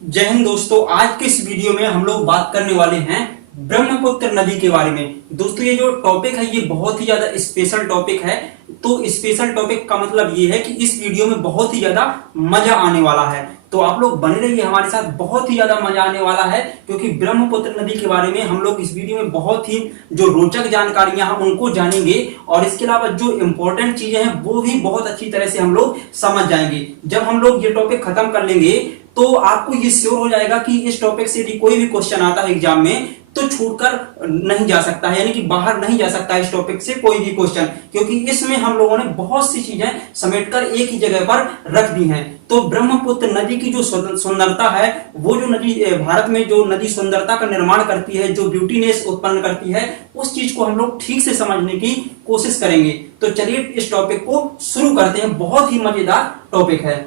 जय हिंद दोस्तों। आज के इस वीडियो में हम लोग बात करने वाले हैं ब्रह्मपुत्र नदी के बारे में। दोस्तों ये जो टॉपिक है ये बहुत ही ज्यादा स्पेशल टॉपिक है। तो स्पेशल टॉपिक का मतलब ये है कि इस वीडियो में बहुत ही ज्यादा मजा आने वाला है, तो आप लोग बने रहिए हमारे साथ। बहुत ही ज्यादा मजा आने वाला है क्योंकि ब्रह्मपुत्र नदी के बारे में हम लोग इस वीडियो में बहुत ही जो रोचक जानकारियां हैं उनको जानेंगे, और इसके अलावा जो इंपॉर्टेंट चीजें हैं वो भी बहुत अच्छी तरह से हम लोग समझ जाएंगे। जब हम लोग ये टॉपिक खत्म कर लेंगे तो आपको ये श्योर हो जाएगा कि इस टॉपिक से यदि कोई भी क्वेश्चन आता है एग्जाम में तो छूटकर नहीं जा सकता है, यानी कि बाहर नहीं जा सकता है इस टॉपिक से कोई भी क्वेश्चन, क्योंकि इसमें हम लोगों ने बहुत सी चीजें समेटकर एक ही जगह पर रख दी हैं। तो ब्रह्मपुत्र नदी की जो सुंदरता है, वो जो नदी भारत में जो नदी सुंदरता का निर्माण करती है, जो ब्यूटीनेस उत्पन्न करती है, उस चीज को हम लोग ठीक से समझने की कोशिश करेंगे। तो चलिए इस टॉपिक को शुरू करते हैं। बहुत ही मजेदार टॉपिक है।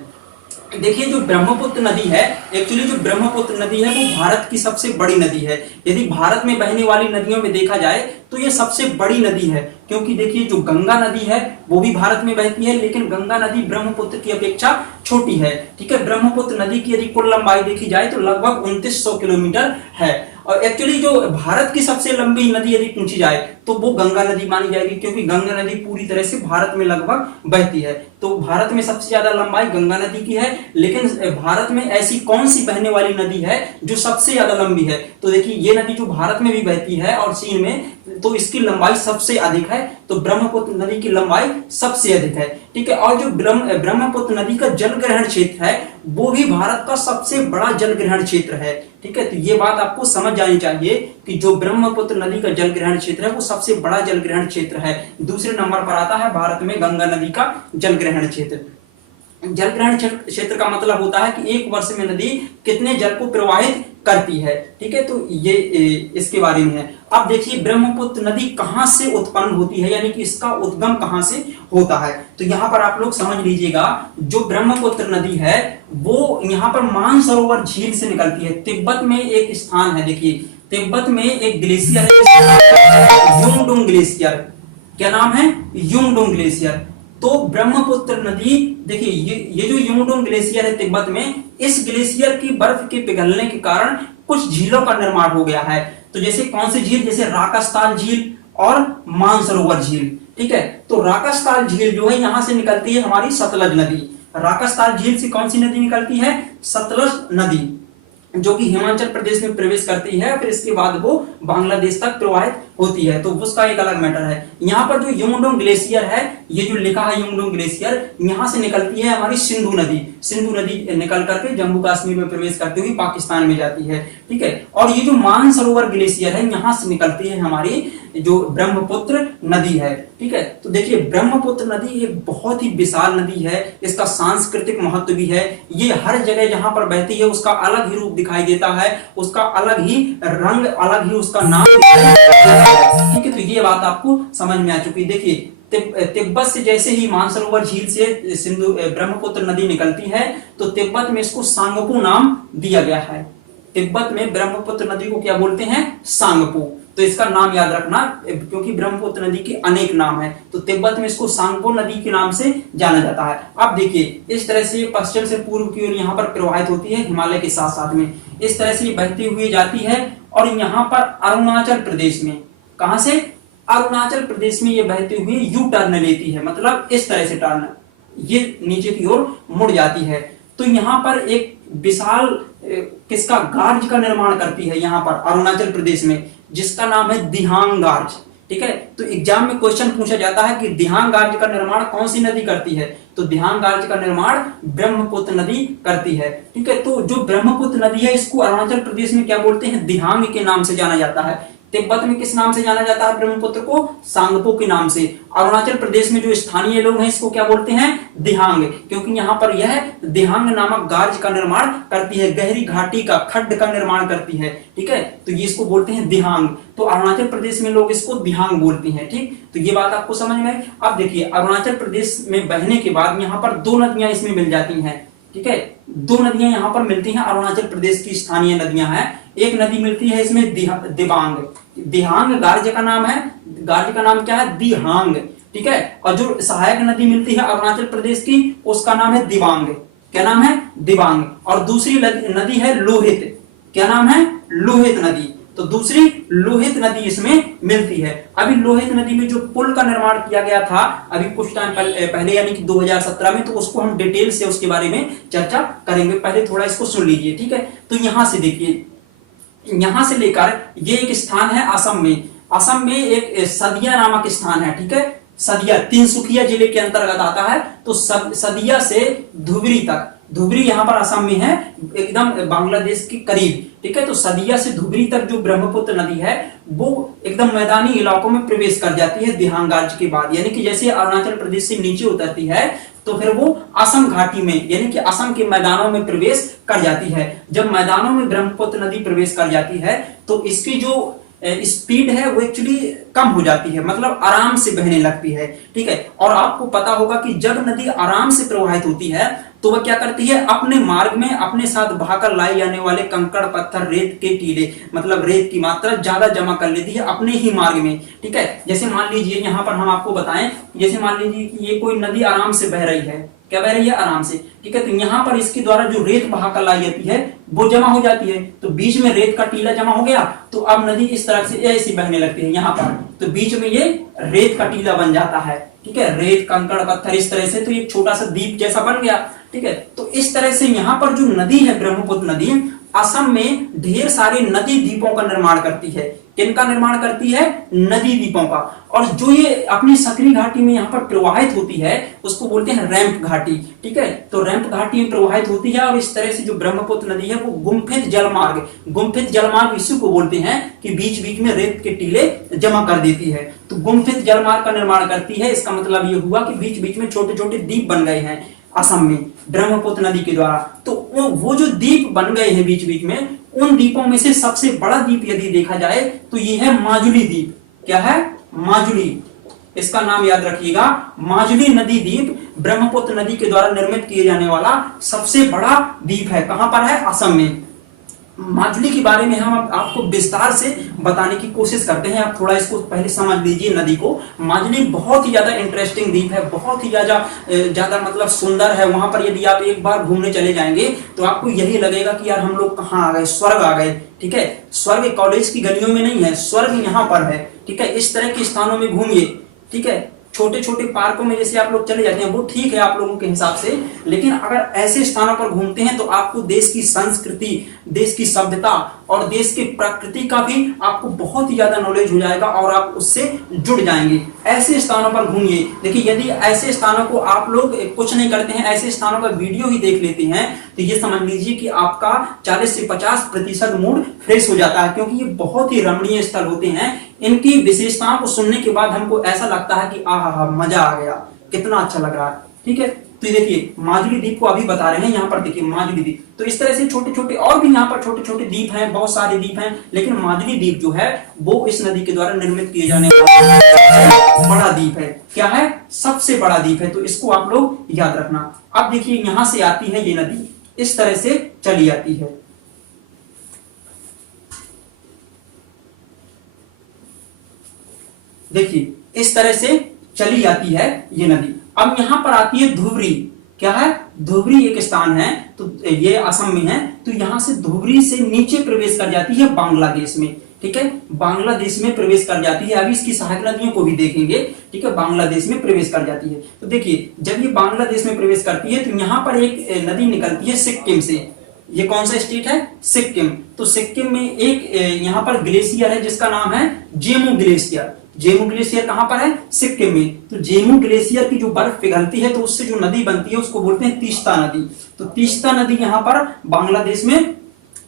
देखिए जो ब्रह्मपुत्र नदी है, एक्चुअली जो ब्रह्मपुत्र नदी है वो भारत की सबसे बड़ी नदी है। यदि भारत में बहने वाली नदियों में देखा जाए तो ये सबसे बड़ी नदी है, क्योंकि देखिए जो गंगा नदी है वो भी भारत में बहती है, लेकिन गंगा नदी ब्रह्मपुत्र की अपेक्षा छोटी है। ठीक है, ब्रह्मपुत्र नदी की यदि कुल लंबाई देखी जाए तो लगभग 2900 किलोमीटर है। और एक्चुअली जो भारत की सबसे लंबी नदी यदि पूछी जाए तो वो गंगा नदी मानी जाएगी, क्योंकि गंगा नदी पूरी तरह से भारत में लगभग बहती है। तो भारत में सबसे ज्यादा लंबाई गंगा नदी की है। लेकिन भारत में ऐसी कौन सी बहने वाली नदी है जो सबसे ज्यादा लंबी है? तो देखिए ये नदी जो भारत में भी बहती है और चीन में, तो इसकी लंबाई सबसे अधिक है। तो ब्रह्मपुत्र नदी की लंबाई सबसे अधिक है। ठीक है, और जो ब्रह्मपुत्र नदी का जल ग्रहण क्षेत्र है वो भी भारत का सबसे बड़ा जल ग्रहण क्षेत्र है। ठीक है, तो ये बात आपको समझ जानी चाहिए कि जो ब्रह्मपुत्र नदी का जल ग्रहण क्षेत्र है वो सबसे बड़ा जल ग्रहण क्षेत्र है। दूसरे नंबर पर आता है भारत में गंगा नदी का जल ग्रहण क्षेत्र। जल ग्रहण क्षेत्र का मतलब होता है कि एक वर्ष में नदी कितने जल को प्रवाहित करती है। ठीक है, तो ये इसके बारे में है। अब देखिए ब्रह्मपुत्र नदी कहां से उत्पन्न होती है, यानी कि इसका उद्गम कहां से होता है। तो यहां पर आप लोग समझ लीजिएगा, जो ब्रह्मपुत्र नदी है वो यहां पर मानसरोवर झील से निकलती है। तिब्बत में एक स्थान है, देखिए तिब्बत में एक ग्लेशियर है, युंगडुंग ग्लेशियर। क्या नाम है? युंगडुंग ग्लेशियर। तो ब्रह्मपुत्र नदी, देखिए ये जो युंगडुंग ग्लेशियर है तिब्बत में, इस ग्लेशियर की बर्फ के पिघलने के कारण कुछ झीलों का निर्माण हो गया है। तो जैसे कौन सी झील? जैसे राकस्ताल झील और मानसरोवर झील। ठीक है, तो राकस्ताल झील जो है यहां से निकलती है हमारी सतलज नदी। राकस्ताल झील से कौन सी नदी निकलती है? सतलज नदी, जो कि हिमाचल प्रदेश में प्रवेश करती है, फिर इसके बाद वो बांग्लादेश तक प्रवाहित होती है। तो उसका एक अलग मैटर है। यहाँ पर जो युंगडुंग ग्लेशियर है, ये जो लिखा है युंगडुंग ग्लेशियर, यहाँ से निकलती है हमारी सिंधु नदी। सिंधु नदी निकल करके जम्मू कश्मीर में प्रवेश करती हुई पाकिस्तान में जाती है। ठीक है, और ये जो मानसरोवर ग्लेशियर है यहाँ से निकलती है हमारी जो ब्रह्मपुत्र नदी है। ठीक है, तो देखिए ब्रह्मपुत्र नदी एक बहुत ही विशाल नदी है। इसका सांस्कृतिक महत्व भी है। ये हर जगह जहां पर बहती है उसका अलग ही रूप दिखाई देता है, उसका अलग ही रंग, अलग ही उसका नाम। ठीक है, तो ये बात आपको समझ में आ चुकी। देखिए तिब्बत से जैसे ही मानसरोवर झील से सिंधु ब्रह्मपुत्र नदी निकलती है तो तिब्बत में इसको सांगपू नाम दिया गया है। तिब्बत में ब्रह्मपुत्र नदी को क्या बोलते हैं? सांगपू। तो इसका नाम याद रखना, क्योंकि ब्रह्मपुत्र नदी के अनेक नाम है। तो तिब्बत में इसको सांगपो नदी के नाम से जाना जाता है। अब देखिए इस तरह से पश्चिम से पूर्व की ओर यहाँ पर प्रवाहित होती है हिमालय के साथ साथ में। इस तरह से बहती हुई जाती है और यहाँ पर अरुणाचल प्रदेश में, कहां से? अरुणाचल प्रदेश में ये बहती हुई यू टर्न लेती है, मतलब इस तरह से टर्न, ये नीचे की ओर मुड़ जाती है। तो यहाँ पर एक विशाल किसका गार्ज का निर्माण करती है यहाँ पर अरुणाचल प्रदेश में, जिसका नाम है दिहांग गार्ज। ठीक है, तो एग्जाम में क्वेश्चन पूछा जाता है कि दिहांग गार्ज का निर्माण कौन सी नदी करती है? तो दिहांग गार्ज का निर्माण ब्रह्मपुत्र नदी करती है। ठीक है, तो जो ब्रह्मपुत्र नदी है इसको अरुणाचल प्रदेश में क्या बोलते हैं? दिहांग के नाम से जाना जाता है। तिब्बत में किस नाम से जाना जाता है ब्रह्मपुत्र को? सांगपो के नाम से। अरुणाचल प्रदेश में जो स्थानीय लोग हैं इसको क्या बोलते हैं? दिहांग, क्योंकि यहाँ पर यह दिहांग नामक गार्ज का निर्माण करती है, गहरी घाटी का खड्ड का निर्माण करती है। ठीक है, तो ये इसको बोलते हैं दिहांग। तो अरुणाचल प्रदेश में लोग इसको दिहांग बोलते हैं। ठीक, तो ये बात आपको समझ में आई। अब देखिए अरुणाचल प्रदेश में बहने के बाद यहाँ पर दो नदियां इसमें मिल जाती हैं। ठीक है, दो नदियां यहाँ पर मिलती हैं, अरुणाचल प्रदेश की स्थानीय नदियां हैं। एक नदी मिलती है इसमें दिबांग। दिहांग गार्ज का नाम है, गार्ज का नाम क्या है? दिहांग। ठीक है, और जो सहायक नदी मिलती है अरुणाचल प्रदेश की उसका नाम है दिबांग। क्या नाम है, दिबांग। और दूसरी नदी है लोहित, क्या नाम है, लोहित नदी। तो दूसरी लोहित नदी इसमें मिलती है। अभी लोहित नदी में जो पुल का निर्माण किया गया था अभी कुछ टाइम पहले यानी कि 2017 में, तो उसको हम डिटेल से उसके बारे में चर्चा करेंगे। पहले थोड़ा इसको सुन लीजिए, ठीक है। तो यहां से देखिए, यहां से लेकर ये एक स्थान है असम में। असम में एक सदिया नामक स्थान है, ठीक है। सदिया तिनसुकिया जिले के अंतर्गत आता है। तो सदिया से धुबरी तक, धुबरी यहां पर असम में है, एकदम बांग्लादेश के करीब, ठीक है। तो सदिया से धुबरी तक जो ब्रह्मपुत्र नदी है वो एकदम मैदानी इलाकों में प्रवेश कर जाती है दिहांग राज्य के बाद, यानी कि जैसे अरुणाचल प्रदेश से नीचे उतरती है तो फिर वो असम घाटी में यानी कि असम के मैदानों में प्रवेश कर जाती है। जब मैदानों में ब्रह्मपुत्र नदी प्रवेश कर जाती है तो इसकी जो स्पीड है वो एक्चुअली कम हो जाती है, मतलब आराम से बहने लगती है, ठीक है। और आपको पता होगा कि जब नदी आराम से प्रवाहित होती है तो वह क्या करती है, अपने मार्ग में अपने साथ बहाकर लाई जाने वाले कंकड़ पत्थर रेत के टीले, मतलब रेत की मात्रा ज्यादा जमा कर लेती है अपने ही मार्ग में, ठीक है। जैसे मान लीजिए यहाँ पर हम आपको बताएं, जैसे मान लीजिए कि ये कोई नदी आराम से बह रही है, क्या बह रही है, आराम से, ठीक है। तो यहाँ पर इसके द्वारा जो रेत बहाकर लाई जाती है वो जमा हो जाती है, तो बीच में रेत का टीला जमा हो गया, तो अब नदी इस तरह से ऐसी बहने लगती है यहाँ पर, तो बीच में ये रेत का टीला बन जाता है, ठीक है। रेत कंकड़ पत्थर इस तरह से, तो एक छोटा सा द्वीप जैसा बन गया, ठीक है। तो इस तरह से यहाँ पर जो नदी है ब्रह्मपुत्र नदी असम में ढेर सारे नदी द्वीपों का निर्माण करती है। किनका निर्माण करती है, नदी द्वीपों का। और जो ये अपनी सकरी घाटी में यहाँ पर प्रवाहित होती है उसको बोलते हैं रैंप घाटी, ठीक है। तो रैंप घाटी में प्रवाहित होती है और इस तरह से जो ब्रह्मपुत्र नदी है वो गुम्फित जलमार्ग, गुम्फित जलमार्ग इसी को बोलते हैं कि बीच बीच में रेत के टीले जमा कर देती है, तो गुम्फित जलमार्ग का निर्माण करती है। इसका मतलब ये हुआ कि बीच बीच में छोटे छोटे द्वीप बन गए हैं असम में ब्रह्मपुत्र नदी के द्वारा। तो वो जो द्वीप बन गए हैं बीच बीच में, उन द्वीपों में से सबसे बड़ा द्वीप यदि देखा जाए तो ये है माजुली द्वीप। क्या है, माजुली, इसका नाम याद रखिएगा, माजुली नदी द्वीप ब्रह्मपुत्र नदी के द्वारा निर्मित किए जाने वाला सबसे बड़ा द्वीप है। कहां पर है, असम में। माजुली के बारे में हम आपको विस्तार से बताने की कोशिश करते हैं, आप थोड़ा इसको पहले समझ लीजिए नदी को। माजुली बहुत ही ज्यादा इंटरेस्टिंग द्वीप है, बहुत ही ज्यादा मतलब सुंदर है। वहां पर यदि आप एक बार घूमने चले जाएंगे तो आपको यही लगेगा कि यार हम लोग कहाँ आ गए, स्वर्ग आ गए, ठीक है। स्वर्ग कॉलेज की गलियों में नहीं है, स्वर्ग यहाँ पर है, ठीक है। इस तरह के स्थानों में घूमिए, ठीक है। छोटे छोटे पार्कों में जैसे आप लोग चले जाते हैं वो ठीक है आप लोगों के हिसाब से, लेकिन अगर ऐसे स्थानों पर घूमते हैं तो आपको देश की संस्कृति, देश की सभ्यता और देश की प्रकृति का भी आपको बहुत ही ज्यादा नॉलेज हो जाएगा और आप उससे जुड़ जाएंगे। ऐसे स्थानों पर घूमिए। देखिए, यदि ऐसे स्थानों को आप लोग कुछ नहीं करते हैं, ऐसे स्थानों का वीडियो ही देख लेते हैं, तो ये समझ लीजिए कि आपका 40 से 50% मूड फ्रेश हो जाता है, क्योंकि ये बहुत ही रमणीय स्थल होते हैं। इनकी विशेषताओं को सुनने के बाद हमको ऐसा लगता है कि आहा मजा आ गया, कितना अच्छा लग रहा है, ठीक है। तो ये देखिए माजुली द्वीप को अभी बता रहे हैं, यहाँ पर देखिए माजुली द्वीप। तो इस तरह से छोटे छोटे और भी यहाँ पर छोटे छोटे द्वीप हैं, बहुत सारे द्वीप हैं, लेकिन माजुली द्वीप जो है वो इस नदी के द्वारा निर्मित किए जाने वाला बड़ा द्वीप है। क्या है, सबसे बड़ा द्वीप है, तो इसको आप लोग याद रखना। अब देखिए यहां से आती है ये नदी, इस तरह से चली आती है, देखिए इस तरह से चली आती है ये नदी। अब यहां पर आती है धुबरी। क्या है, धुबरी एक स्थान है, तो ये असम में है। तो यहां से धुबरी से नीचे प्रवेश कर जाती है बांग्लादेश में, ठीक है। बांग्लादेश में प्रवेश कर जाती है। अभी इसकी सहायक नदियों को भी देखेंगे, ठीक है। बांग्लादेश में प्रवेश कर जाती है। तो देखिए जब ये बांग्लादेश में प्रवेश करती है तो यहाँ पर एक नदी निकलती है सिक्किम से। ये कौन सा स्टेट है, सिक्किम। तो सिक्किम में एक यहाँ पर ग्लेशियर है जिसका नाम है जेमू ग्लेशियर। जेमू ग्लेशियर कहां पर है, सिक्किम में। तो जेमू ग्लेशियर की जो बर्फ पिघलती है तो उससे जो नदी बनती है उसको बोलते हैं तीस्ता नदी। तो तीस्ता नदी यहाँ पर बांग्लादेश में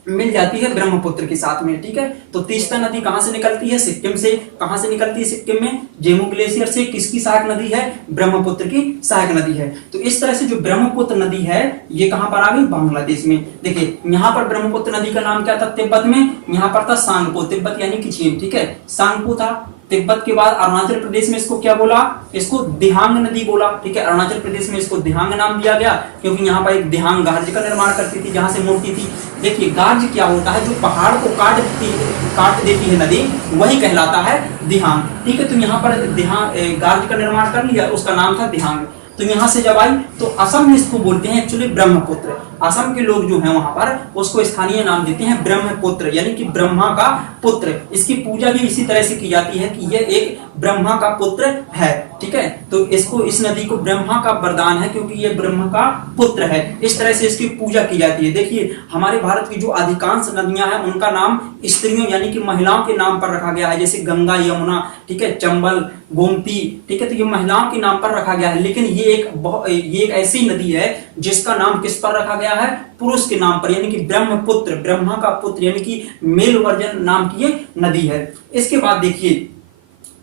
मिल जाती है ब्रह्मपुत्र के साथ में, ठीक है। तो तीस्ता नदी कहां से निकलती है, सिक्किम से। कहां से निकलती है, सिक्किम में, जेमू ग्लेशियर से। किसकी सहायक नदी है, ब्रह्मपुत्र की सहायक नदी है। तो इस तरह से जो ब्रह्मपुत्र नदी है ये कहां पर आ गई, बांग्लादेश में। देखिए यहाँ पर ब्रह्मपुत्र नदी का नाम क्या था, तिब्बत में यहाँ पर था सांगपो, तिब्बत यानी कि चीन, ठीक है, सांगपो था। तिब्बत के बाद अरुणाचल प्रदेश में इसको क्या बोला, इसको दिहांग नदी बोला, ठीक है। अरुणाचल प्रदेश में इसको दिहांग नाम दिया गया क्योंकि यहाँ पर एक दिहांग गार्ज का निर्माण करती थी जहां से मुड़ती थी। देखिए गार्ज क्या होता है, जो पहाड़ को काट देती है नदी, वही कहलाता है दिहांग, ठीक है। तो यहाँ पर दिहांग गार्ज का निर्माण कर लिया, उसका नाम था दिहांग। तो यहाँ से जब आई तो असम में इसको बोलते हैं एक्चुअली ब्रह्मपुत्र। असम के लोग जो हैं वहां पर उसको स्थानीय नाम देते हैं ब्रह्मपुत्र, यानी कि ब्रह्मा का पुत्र। इसकी पूजा भी इसी तरह से की जाती है कि यह एक ब्रह्मा का पुत्र है, ठीक है। तो इसको, इस नदी को ब्रह्मा का वरदान है क्योंकि यह ब्रह्मा का पुत्र है, इस तरह से इसकी पूजा की जाती है। देखिए हमारे भारत की जो अधिकांश नदियां हैं उनका नाम स्त्रियों यानी कि महिलाओं के नाम पर रखा गया है, जैसे गंगा, यमुना, ठीक है, चंबल, गोमती, ठीक है, तो ये महिलाओं के नाम पर रखा गया है। लेकिन ये एक ऐसी नदी है जिसका नाम किस पर रखा गया है, पुरुष के नाम पर, यानी कि ब्रह्मपुत्र, ब्रह्मा का पुत्र, यानी कि मेल वर्जन नाम की ये नदी है। इसके बाद देखिए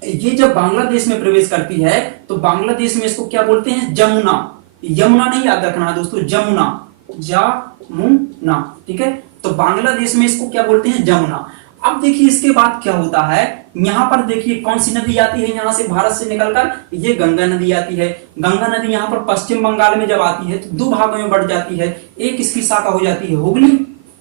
ये जब बांग्लादेश में प्रवेश करती है तो बांग्लादेश में इसको क्या बोलते हैं, जमुना। यमुना नहीं याद रखना है दोस्तों, जमुना, जमुना, ठीक है। तो बांग्लादेश में इसको क्या बोलते हैं, जमुना। अब देखिए इसके बाद क्या होता है, यहां पर देखिए कौन सी नदी आती है यहां से भारत से निकलकर, ये गंगा नदी आती है। गंगा नदी यहां पर पश्चिम बंगाल में जब आती है तो दो भागों में बढ़ जाती है। एक इसकी शाखा हो जाती है हुगली,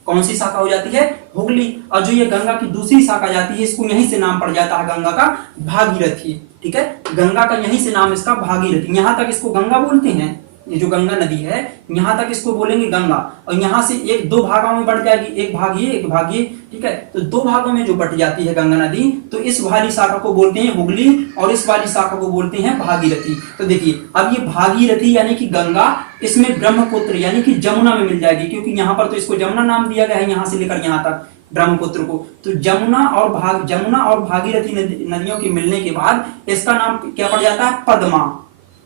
कौन सी शाखा हो जाती है, हुगली। और जो ये गंगा की दूसरी शाखा जाती है इसको यहीं से नाम पड़ जाता है गंगा का भागीरथी, ठीक है। गंगा का यहीं से नाम इसका भागीरथी, यहां तक इसको गंगा बोलते हैं। ये जो गंगा नदी है यहां तक इसको बोलेंगे गंगा, और यहां से एक दो भागों में बढ़ जाएगी, एक भाग ये एक भाग ये, ठीक है। तो दो भागों में जो बट जाती है गंगा नदी, तो इस वाली शाखा को बोलते हैं हुगली और इस वाली शाखा को बोलते हैं भागीरथी। तो देखिए अब ये भागीरथी यानी कि गंगा, इसमें ब्रह्मपुत्र यानी कि जमुना में मिल जाएगी, क्योंकि यहाँ पर तो इसको जमुना नाम दिया गया है यहाँ से लेकर यहाँ तक ब्रह्मपुत्र को। तो जमुना और भागीरथी नदियों के मिलने के बाद इसका नाम क्या पड़ जाता है, पद्मा,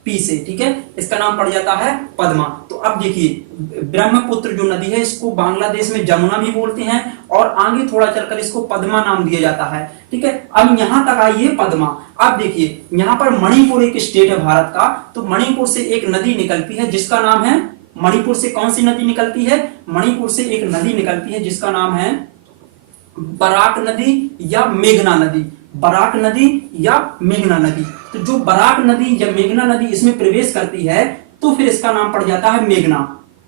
पी से, ठीक है, इसका नाम पड़ जाता है पद्मा। तो अब देखिए ब्रह्मपुत्र जो नदी है इसको बांग्लादेश में जमुना भी बोलते हैं और आगे थोड़ा चलकर इसको पद्मा नाम दिया जाता है, ठीक है। अब यहां तक आई है पद्मा। अब देखिए यहां पर मणिपुर एक स्टेट है भारत का, तो मणिपुर से एक नदी निकलती है जिसका नाम है, मणिपुर से कौन सी नदी निकलती है, मणिपुर से एक नदी निकलती है जिसका नाम है बराक नदी या मेघना नदी, बराक नदी या मेघना नदी। तो जो बराक नदी या मेघना नदी इसमें प्रवेश करती है तो फिर इसका नाम पड़ जाता है मेघना,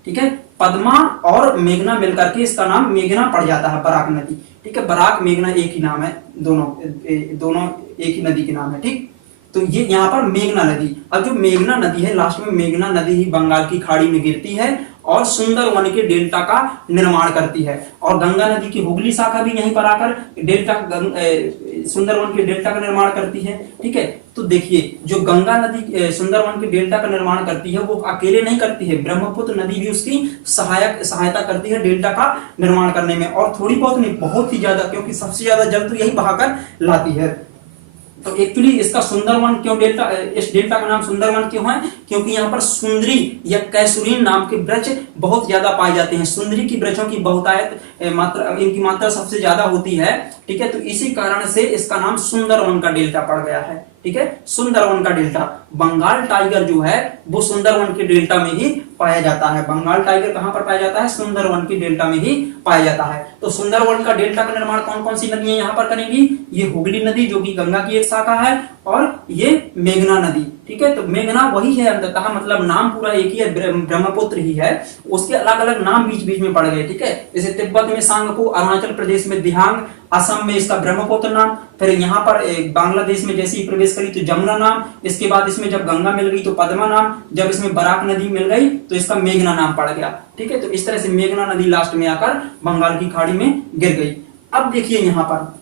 ठीक है। पद्मा और मेघना मिलकर के इसका नाम मेघना पड़ जाता है, बराक नदी, ठीक है। बराक मेघना एक ही नाम है, दोनों एक ही नदी के नाम है, ठीक। तो ये यहाँ पर मेघना नदी, अब जो मेघना नदी है लास्ट में मेघना नदी ही बंगाल की खाड़ी में गिरती है और सुंदरवन के डेल्टा का निर्माण करती है। और गंगा नदी की हुगली शाखा भी यहीं पर आकर सुंदरवन के डेल्टा का निर्माण करती है, ठीक है। तो देखिए जो गंगा नदी सुंदरवन के डेल्टा का निर्माण करती है वो अकेले नहीं करती है, ब्रह्मपुत्र नदी भी उसकी सहायता करती है डेल्टा का निर्माण करने में, और थोड़ी बहुत नहीं, बहुत ही ज्यादा, क्योंकि सबसे ज्यादा जल तो यही बहाकर लाती है। तो एक्चुअली इसका सुंदरवन क्यों डेल्टा, इस डेल्टा का नाम सुंदरवन क्यों है, क्योंकि यहाँ पर सुंदरी या कैसुरीन नाम के वृक्ष बहुत ज्यादा पाए जाते हैं। सुंदरी की वृक्षों की बहुतायत मात्रा, इनकी मात्रा सबसे ज्यादा होती है, ठीक है। तो इसी कारण से इसका नाम सुंदरवन का डेल्टा पड़ गया है, ठीक है, सुंदरवन का डेल्टा। बंगाल टाइगर जो है वो सुंदरवन के डेल्टा में ही पाया जाता है। बंगाल टाइगर कहां पर पाया जाता है, सुंदरवन के डेल्टा में ही पाया जाता है। तो सुंदरवन का डेल्टा का निर्माण कौन कौन सी नदियां यहां पर करेंगी, ये हुगली नदी जो कि गंगा की एक शाखा है, और ये मेघना नदी, ठीक है। तो मेघना वही है अंततः, मतलब नाम पूरा एक ही है, ब्रह्मपुत्र ही है, उसके अलग अलग नाम बीच बीच में पड़ गए, ठीक है। जैसे तिब्बत में सांगपो, अरुणाचल प्रदेश में दिहांग, असम में इसका ब्रह्मपुत्र नाम, फिर यहाँ पर बांग्लादेश में जैसे ही प्रवेश करी तो जमुना नाम, इसके बाद इसमें जब गंगा मिल गई तो पद्मा नाम, जब इसमें बराक नदी मिल गई तो इसका मेघना नाम पड़ गया, ठीक है। तो इस तरह से मेघना नदी लास्ट में आकर बंगाल की खाड़ी में गिर गई। अब देखिए यहाँ पर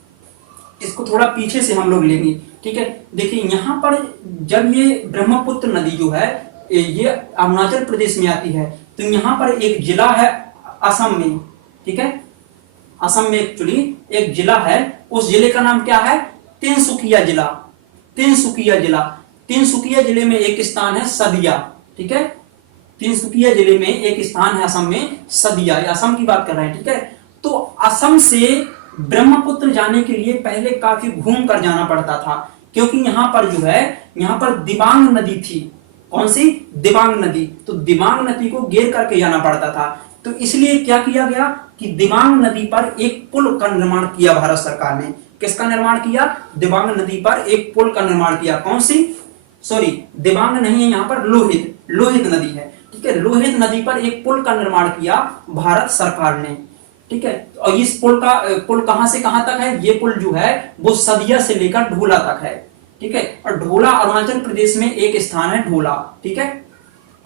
इसको थोड़ा पीछे से हम लोग लेंगे, ठीक है। देखिए यहाँ पर जब ये ब्रह्मपुत्र नदी जो है ये अरुणाचल प्रदेश में आती है, तो यहाँ पर एक जिला है असम में, ठीक है। असम में एक्चुअली एक जिला है, उस जिले का नाम क्या है, तिनसुकिया जिला। तिनसुकिया जिला, तिनसुकिया जिले में एक स्थान है सदिया, ठीक है। तिनसुकिया जिले में एक स्थान है असम में सदिया, असम की बात कर रहे हैं, ठीक है। तो असम से ब्रह्मपुत्र जाने के लिए पहले काफी घूम कर जाना पड़ता था, क्योंकि यहाँ पर जो है यहाँ पर दिबांग नदी थी। कौन सी, दिबांग नदी। तो दिबांग नदी को घेर करके जाना पड़ता था। तो इसलिए क्या किया गया कि दिबांग नदी पर एक पुल का निर्माण किया भारत सरकार ने। किसका निर्माण किया, दिबांग नदी पर एक पुल का निर्माण किया। कौन सी, सॉरी दिबांग नहीं है, यहाँ पर लोहित नदी है, ठीक है। लोहित नदी पर एक पुल का निर्माण किया भारत सरकार ने, ठीक है। और इस पुल कहां से कहां तक है, ये पुल जो है वो सदिया से लेकर ढोला तक है, ठीक है। और ढोला अरुणाचल प्रदेश में एक स्थान है ढोला, ठीक है।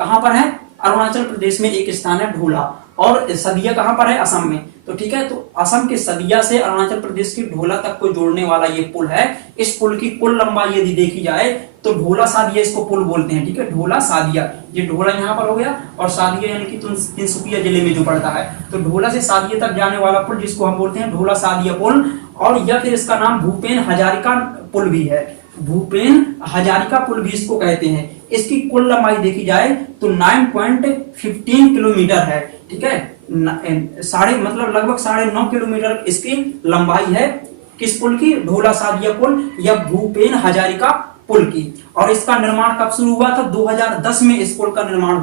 कहां पर है? अरुणाचल प्रदेश में एक स्थान है ढोला, और सदिया कहां पर है? असम में। तो ठीक है, तो असम के सदिया से अरुणाचल प्रदेश की ढोला तक को जोड़ने वाला ये पुल है। इस पुल की कुल लंबाई यदि देखी जाए तो ढोला सादिया इसको पुल बोलते हैं। ठीक है, ढोला सादिया, ये ढोला यहाँ पर हो गया, और सादिया यानी कि तिनसुकिया जिले में जो पड़ता है, तो ढोला से सादिया तक जाने वाला पुल जिसको हम बोलते हैं ढोला सादिया पुल। और या फिर इसका नाम भूपेन हजारिका पुल भी है, भूपेन हजारिका पुल भी इसको कहते हैं। इसकी कुल लंबाई देखी जाए तो 9.15 किलोमीटर है। ठीक है, लगभग 9.5 किलोमीटर इसकी लंबाई है। किस पुल की? ढोला सादिया पुल या भूपेन हजारिका पुल की। और इसका निर्माण कब शुरू हुआ था? 2010 में इस पुल का निर्माण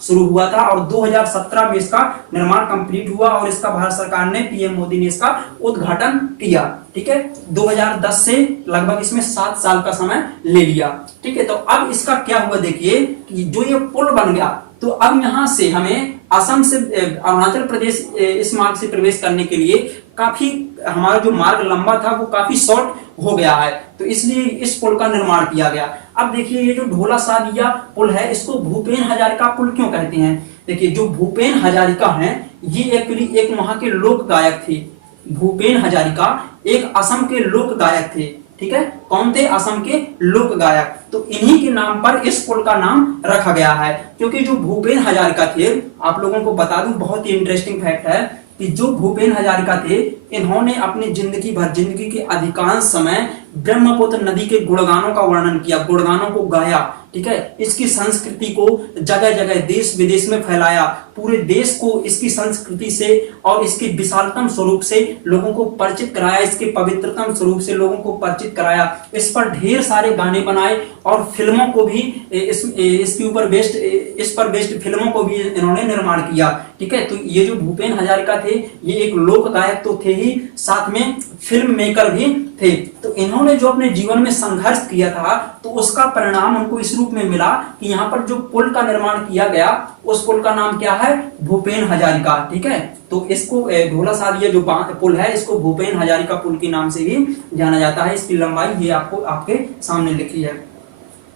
शुरू हुआ था, और 2017 में इसका निर्माण कंप्लीट हुआ, और इसका भारत सरकार ने, पीएम मोदी ने इसका उद्घाटन किया। ठीक है, 2010 से लगभग इसमें 7 साल का समय ले लिया। ठीक है, तो अब इसका क्या हुआ देखिए कि जो ये पुल बन गया, तो अब यहां से हमें असम से अरुणाचल प्रदेश इस मार्ग से प्रवेश करने के लिए काफी, हमारा जो मार्ग लंबा था वो काफी शॉर्ट हो गया है, तो इसलिए इस पुल का निर्माण किया गया। अब देखिए ये जो ढोला सादिया पुल है, इसको भूपेन हजारिका पुल क्यों कहते हैं? देखिए जो भूपेन हजारिका हैं, ये एक्चुअली एक वहां के लोक गायक थे। भूपेन हजारिका एक असम के लोक गायक थे। ठीक है, कौन थे? असम के लोक गायक। तो इन्हीं के नाम पर इस पुल का नाम रखा गया है, क्योंकि जो भूपेन हजारिका थे, आप लोगों को बता दूं, बहुत ही इंटरेस्टिंग फैक्ट है कि जो भूपेन हजारिका थे, इन्होंने अपनी जिंदगी के अधिकांश समय ब्रह्मपुत्र नदी के गुणगानों का वर्णन किया, गुणगानों को गाया। ठीक है, इसकी संस्कृति को जगह जगह देश विदेश में फैलाया, पूरे देश को इसकी संस्कृति से और इसके विशालतम स्वरूप से लोगों को परिचित कराया, इसके पवित्रतम स्वरूप से लोगों को परिचित कराया। इस पर ढेर सारे गाने बनाए, और फिल्मों को भी इसके ऊपर बेस्ड फिल्मों को भी इन्होंने निर्माण किया। ठीक है, तो ये जो भूपेन हजारिका थे, ये एक लोक गायक तो थे ही, साथ में फिल्म मेकर भी थे। तो इन्होंने जो अपने जीवन में संघर्ष किया था, तो उसका परिणाम उनको इस रूप में मिला कि यहाँ पर जो पुल का निर्माण किया गया, उस पुल का नाम क्या है? भूपेन हजारिका। ठीक है, तो इसको ढोला सादिया जो पुल है, इसको भूपेन हजारिका पुल के नाम से भी जाना जाता है। इसकी लंबाई ये आपको आपके सामने लिखी है।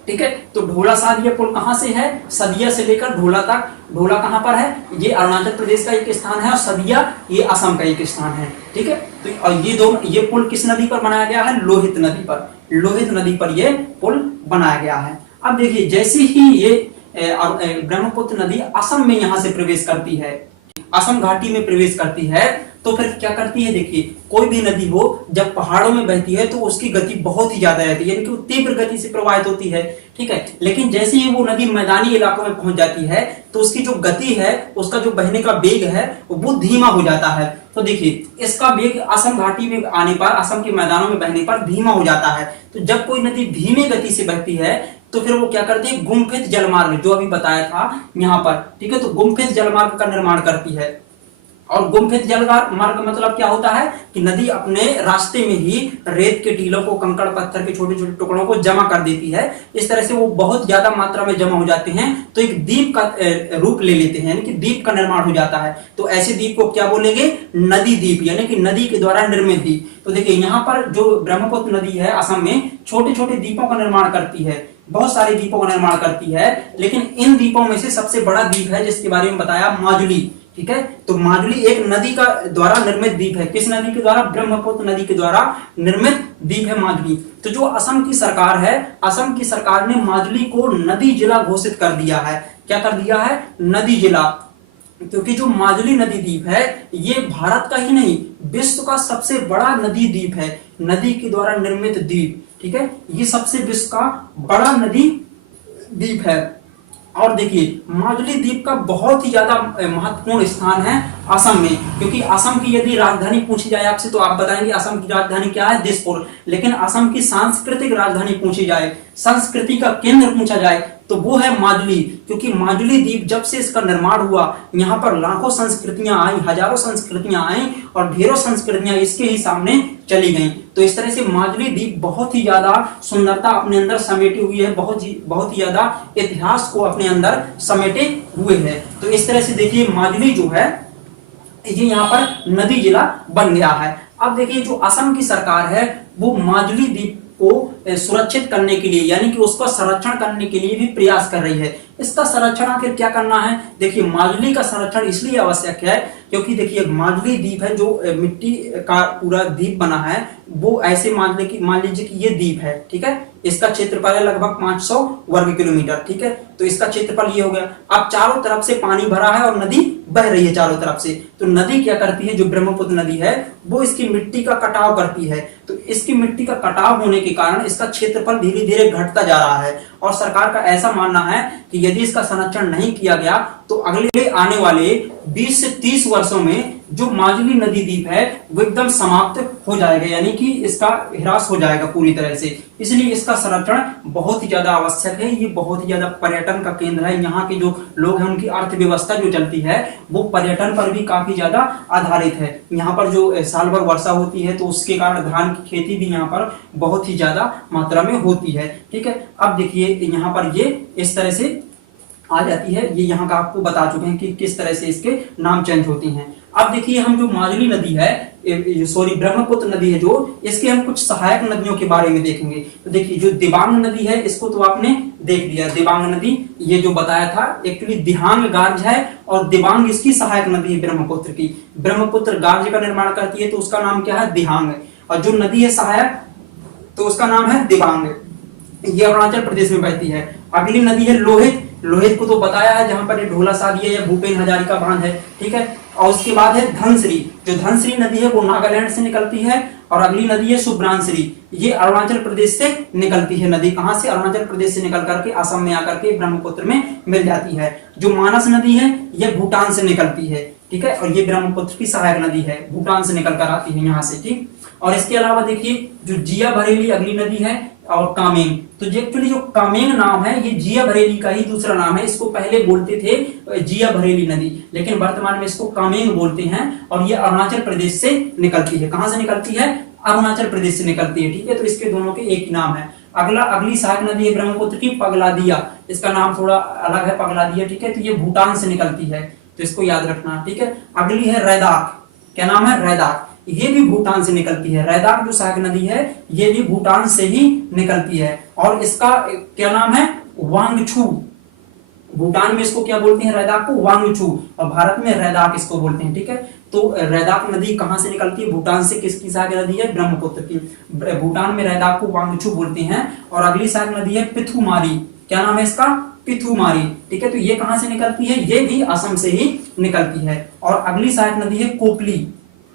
ठीक है, तो ढोला सादिया पुल कहां से है? सदिया से लेकर ढोला तक। ढोला कहां पर है? ये अरुणाचल प्रदेश का एक स्थान है, और सदिया ये असम का एक स्थान है। ठीक है, तो और ये पुल किस नदी पर बनाया गया है? लोहित नदी पर। लोहित नदी पर ये पुल बनाया गया है। अब देखिए, जैसे ही ये ब्रह्मपुत्र नदी असम में यहां से प्रवेश करती है, असम घाटी में प्रवेश करती है, तो फिर क्या करती है? देखिए, कोई भी नदी हो जब पहाड़ों में बहती है तो उसकी गति बहुत ही ज्यादा रहती है, यानी कि वो तीव्र गति से प्रवाहित होती है। ठीक है, लेकिन जैसे ही वो नदी मैदानी इलाकों में पहुंच जाती है, तो उसकी जो गति है, उसका जो बहने का वेग है, वो धीमा हो जाता है। तो देखिए, इसका वेग असम घाटी में आने पर, असम के मैदानों में बहने पर धीमा हो जाता है। तो जब कोई नदी धीमे गति से बहती है, तो फिर वो क्या करती है? गुम्फित जलमार्ग, जो अभी बताया था यहाँ पर। ठीक है, तो गुम्फित जलमार्ग का निर्माण करती है। और गुम्फित जलमार्ग मतलब क्या होता है कि नदी अपने रास्ते में ही रेत के टीलों को, कंकड़ पत्थर के छोटे छोटे टुकड़ों को जमा कर देती है। इस तरह से वो बहुत ज्यादा मात्रा में जमा हो जाते हैं, तो एक द्वीप का रूप ले लेते हैं, यानी कि द्वीप का निर्माण हो जाता है। तो ऐसे द्वीप को क्या बोलेंगे? नदी द्वीप, यानी कि नदी के द्वारा निर्मित द्वीप। तो देखिए, यहाँ पर जो ब्रह्मपुत्र नदी है असम में छोटे छोटे द्वीपों का निर्माण करती है, बहुत सारे द्वीपों का निर्माण करती है, लेकिन इन द्वीपों में से सबसे बड़ा द्वीप है जिसके बारे में बताया, माजुली। ठीक है, तो माजुली एक नदी का द्वारा निर्मित द्वीप है। किस नदी के द्वारा? ब्रह्मपुत्र नदी के द्वारा निर्मित द्वीप है माजुली। तो जो असम की सरकार है, असम की सरकार ने माजुली को नदी जिला घोषित कर दिया है। क्या कर दिया है? नदी जिला। क्योंकि जो माजुली नदी द्वीप है, ये भारत का ही नहीं, विश्व का सबसे बड़ा नदी द्वीप है, नदी के द्वारा निर्मित द्वीप। ठीक है, ये सबसे विश्व का बड़ा नदी द्वीप है। और देखिए, माजुली द्वीप का बहुत ही ज्यादा महत्वपूर्ण स्थान है असम में, क्योंकि असम की यदि राजधानी पूछी जाए आपसे, तो आप बताएंगे असम की राजधानी क्या है? दिसपुर। लेकिन असम की सांस्कृतिक राजधानी पूछी जाए, संस्कृति का केंद्र पूछा जाए, तो वो है माजुली। क्योंकि माजुली द्वीप जब से इसका निर्माण हुआ, यहाँ पर लाखों संस्कृतियां आई, हजारों संस्कृतियां आई, और ढेरों संस्कृतियां इसके ही सामने चली गईं। तो इस तरह से माजुली द्वीप बहुत ही ज्यादा सुंदरता अपने अंदर समेटे हुई है, बहुत ही ज्यादा इतिहास को अपने अंदर समेटे हुए है। तो इस तरह से देखिए, माजुली जो है ये यहाँ पर नदी जिला बन गया है। अब देखिए, जो असम की सरकार है, वो माजुली द्वीप को सुरक्षित करने के लिए, यानी कि उसका संरक्षण करने के लिए भी प्रयास कर रही है। इसका संरक्षण आखिर क्या करना है? देखिए, माजुली का संरक्षण इसलिए आवश्यक है क्योंकि देखिए माजुली द्वीप है जो मिट्टी का पूरा द्वीप बना है, वो ऐसे मान लीजिए कि ये द्वीप है, ठीक है। इसका क्षेत्रफल है लगभग 500 वर्ग किलोमीटर, ठीक है। तो इसका क्षेत्रफल ये हो गया। अब चारों तरफ से पानी भरा है और नदी बह रही है चारों तरफ से। तो नदी क्या करती है, जो ब्रह्मपुत्र नदी है वो इसकी मिट्टी का कटाव करती है। तो इसकी मिट्टी का कटाव होने के कारण इसका क्षेत्रफल धीरे धीरे घटता जा रहा है और सरकार का ऐसा मानना है कि यदि इसका संरक्षण नहीं किया गया तो अगले आने वाले 20 से 30 वर्षों में जो माजुली नदी द्वीप है वो एकदम समाप्त हो जाएगा, यानी कि इसका ह्रास हो जाएगा पूरी तरह से। इसलिए इसका संरक्षण बहुत ही ज्यादा आवश्यक है। ये बहुत ही ज्यादा पर्यटन का केंद्र है। यहाँ के जो लोग हैं उनकी अर्थव्यवस्था जो चलती है वो पर्यटन पर भी काफी ज्यादा आधारित है। यहाँ पर जो साल भर वर्षा होती है तो उसके कारण धान की खेती भी यहाँ पर बहुत ही ज्यादा मात्रा में होती है, ठीक है। अब देखिए यहाँ पर ये इस तरह से आ जाती है। ये यहाँ का आपको बता चुके हैं कि किस तरह से इसके नाम चेंज होते हैं। अब देखिए हम जो माजुली नदी है, सॉरी ब्रह्मपुत्र नदी है जो, इसके हम कुछ सहायक नदियों के बारे में देखेंगे। तो देखिए जो दिबांग नदी है इसको तो आपने देख लिया। दिबांग नदी ये जो बताया था एक्चुअली दिहांग गार्ज है और दिबांग इसकी सहायक नदी है ब्रह्मपुत्र की। ब्रह्मपुत्र गार्ज का निर्माण करती है तो उसका नाम क्या है, दिहांग। और जो नदी है सहायक तो उसका नाम है दिबांग। ये अरुणाचल प्रदेश में बहती है। अगली नदी है लोहित। लोहित को तो बताया है जहां पर ढोला सादी या भूपेन हजारिका बांध है, ठीक है। और उसके बाद है धनश्री। जो धनश्री नदी है वो नागालैंड से निकलती है। और अगली नदी है सुब्रांश्री। ये अरुणाचल प्रदेश से निकलती है नदी। कहां से? अरुणाचल प्रदेश से निकल करके असम में आकर के ब्रह्मपुत्र में मिल जाती है। जो मानस नदी है ये भूटान से निकलती है, ठीक है। और ये ब्रह्मपुत्र की सहायक नदी है, भूटान से निकल कर आती है यहाँ से, ठीक। और इसके अलावा देखिए जो जिया भरेली अगली नदी है और कामेंग। तो एक्चुअली जो कामेंग नाम है ये जिया भरेली का ही दूसरा नाम है। इसको पहले बोलते थे जिया भरेली नदी, लेकिन वर्तमान में इसको कामेंग बोलते हैं। और ये अरुणाचल प्रदेश से निकलती है। कहां से निकलती है? अरुणाचल प्रदेश से निकलती है, ठीक है। तो इसके दोनों के एक ही नाम है। अगली सहायक नदी है ब्रह्मपुत्र की पगलादिया। इसका नाम थोड़ा अलग है, पगलादिया, ठीक है। तो ये भूटान से निकलती है, तो इसको याद रखना, ठीक है। अगली है रैदाक। क्या नाम है? रैदाक। ये भी भूटान से निकलती है। रैदाक जो सहायक नदी है ये भी भूटान से ही निकलती है। और इसका क्या नाम है? वांगछू। भूटान में इसको क्या बोलते हैं? रैदाक को वांगछू। और भारत में रैदाक इसको बोलते हैं, ठीक है। तो रैदाक नदी कहां से निकलती है? भूटान से। किसकी सहायक नदी है? ब्रह्मपुत्र की। भूटान में रैदाक को वांगछू बोलते हैं। और अगली सहायक नदी है पिथुमारी। क्या नाम है इसका? पिथुमारी, ठीक है। तो ये कहां से निकलती है? ये भी असम से ही निकलती है। और अगली सहायक नदी है कोपली।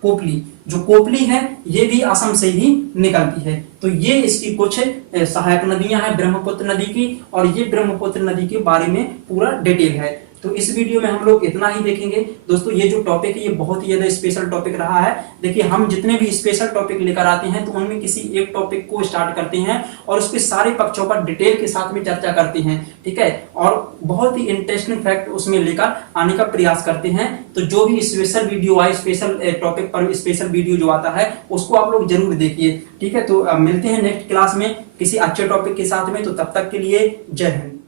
कोपली जो कोपली है ये भी असम से ही निकलती है। तो ये इसकी कुछ सहायक नदियां हैं ब्रह्मपुत्र नदी की। और ये ब्रह्मपुत्र नदी के बारे में पूरा डिटेल है। तो इस वीडियो में हम लोग इतना ही देखेंगे। दोस्तों ये जो टॉपिक है ये बहुत ही ज्यादा स्पेशल टॉपिक रहा है। देखिए हम जितने भी स्पेशल टॉपिक लेकर आते हैं तो उनमें किसी एक टॉपिक को स्टार्ट करते हैं और उसके सारे पक्षों पर डिटेल के साथ में चर्चा करते हैं, ठीक है। और बहुत ही इंटरेस्टिंग फैक्ट उसमें लेकर आने का प्रयास करते हैं। तो जो भी स्पेशल वीडियो आए, स्पेशल टॉपिक पर स्पेशल वीडियो जो आता है उसको आप लोग जरूर देखिए, ठीक है। तो मिलते हैं नेक्स्ट क्लास में किसी अच्छे टॉपिक के साथ में। तो तब तक के लिए जय हिंद।